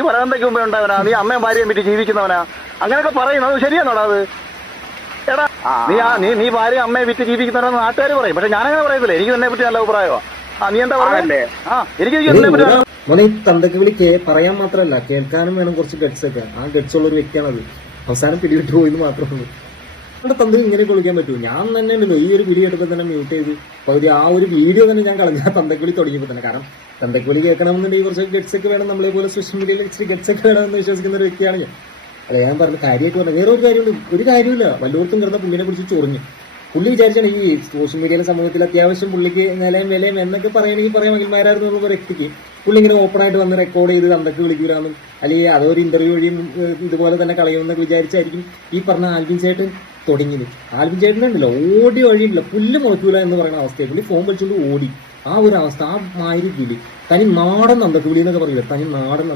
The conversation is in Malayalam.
നീ വരാന്തയ്ക്ക് മുമ്പേ ഉണ്ടാവനാ, നീ അമ്മയും ഭാര്യയും വിറ്റ് ജീവിക്കുന്നവനാ, അങ്ങനെയൊക്കെ പറയുന്നത് ശരിയാണോടാ അത്? എടാ നീ ഭാര്യ അമ്മയെ വിറ്റ് ജീവിക്കുന്നവരെന്ന് നാട്ടുകാർ പറയും, പക്ഷെ ഞാനങ്ങനെ പറയത്തില്ല. എനിക്ക് തന്നെ പറ്റി നല്ല അഭിപ്രായമാണ്. നീ എന്താ പറയല്ലേ? മോനെ ഈ തന്തക്ക് വിളി പറയാൻ മാത്രമല്ല കേൾക്കാനും വേണം കുറച്ച് ഗട്ട്സ് ഒക്കെ. ആ ഗട്ട്സ് ഉള്ള ഒരു വ്യക്തിയാണത്. അവസാനം പിടിവിട്ട് പോയിന്ന് മാത്രമേ എന്റെ തന്തക്ക് ഇങ്ങനെ വിളിക്കാൻ പറ്റൂ. ഞാൻ തന്നെ ഉണ്ടല്ലോ ഈ ഒരു വീഡിയോ എടുക്കുമ്പോൾ തന്നെ മ്യൂട്ട് ചെയ്ത് പകുതി ആ ഒരു വീഡിയോ തന്നെ ഞാൻ കളഞ്ഞ തന്തക്ക് വിളി തുടങ്ങിയപ്പോൾ തന്നെ. കാരണം തന്തക്ക് വിളി കേൾക്കണമെന്നുണ്ടെങ്കിൽ കുറച്ച് ഗട്ട്സ് ഒക്കെ വേണം. നമ്മളെ പോലെ സോഷ്യൽ മീഡിയയിൽ ഇച്ചിരി ഗട്ട്സ് ഒക്കെ വേണമെന്ന് വിശ്വസിക്കുന്ന ഒരു വ്യക്തിയാണ് ഞാൻ. അല്ല ഞാൻ പറഞ്ഞു കാര്യമായിട്ട് പറഞ്ഞു. വേറെ ഒരു കാര്യമുണ്ട്, ഒരു കാര്യമില്ല. വല്ലയിടത്തും കിടന്ന പുള്ളിനെ കുറിച്ച് ചൊറിഞ്ഞു. പുള്ളി വിചാരിച്ചാണ് ഈ സോഷ്യൽ മീഡിയയിലെ സമൂഹത്തിൽ അത്യാവശ്യം പുള്ളിക്ക് നിലയും വിലയും എന്നൊക്കെ പറയണമെങ്കിൽ പറയാം മകിൽമാരായിരുന്നു എന്നുള്ള വ്യക്തിക്ക് പുള്ളി ഇങ്ങനെ ഓപ്പൺ ആയിട്ട് വന്ന് റെക്കോർഡ് ചെയ്ത് തന്തക്ക് വിളിക്കൂലെന്നും അല്ലെങ്കിൽ അതൊരു ഇന്റർവ്യൂ വഴിയും ഇതുപോലെ തന്നെ കളയുമെന്നൊക്കെ വിചാരിച്ചായിരിക്കും ഈ പറഞ്ഞ ആൽബിൻ ചേട്ടൻ തുടങ്ങിയത്. ആൽബിൻ ചേട്ടനുണ്ടല്ലോ ഓടി വഴിയില്ല, പുല്ല് മുളയ്ക്കൂല എന്ന് പറയുന്ന അവസ്ഥയെ പുള്ളി ഫോൺ വിളിച്ചുകൊണ്ട് ഓടി. ആ ഒരു അവസ്ഥ, ആ മാതിരി വിളി തനി നാടൻ തന്തക്ക് വിളി എന്നൊക്കെ പറയില്ല, തനി നാടൻ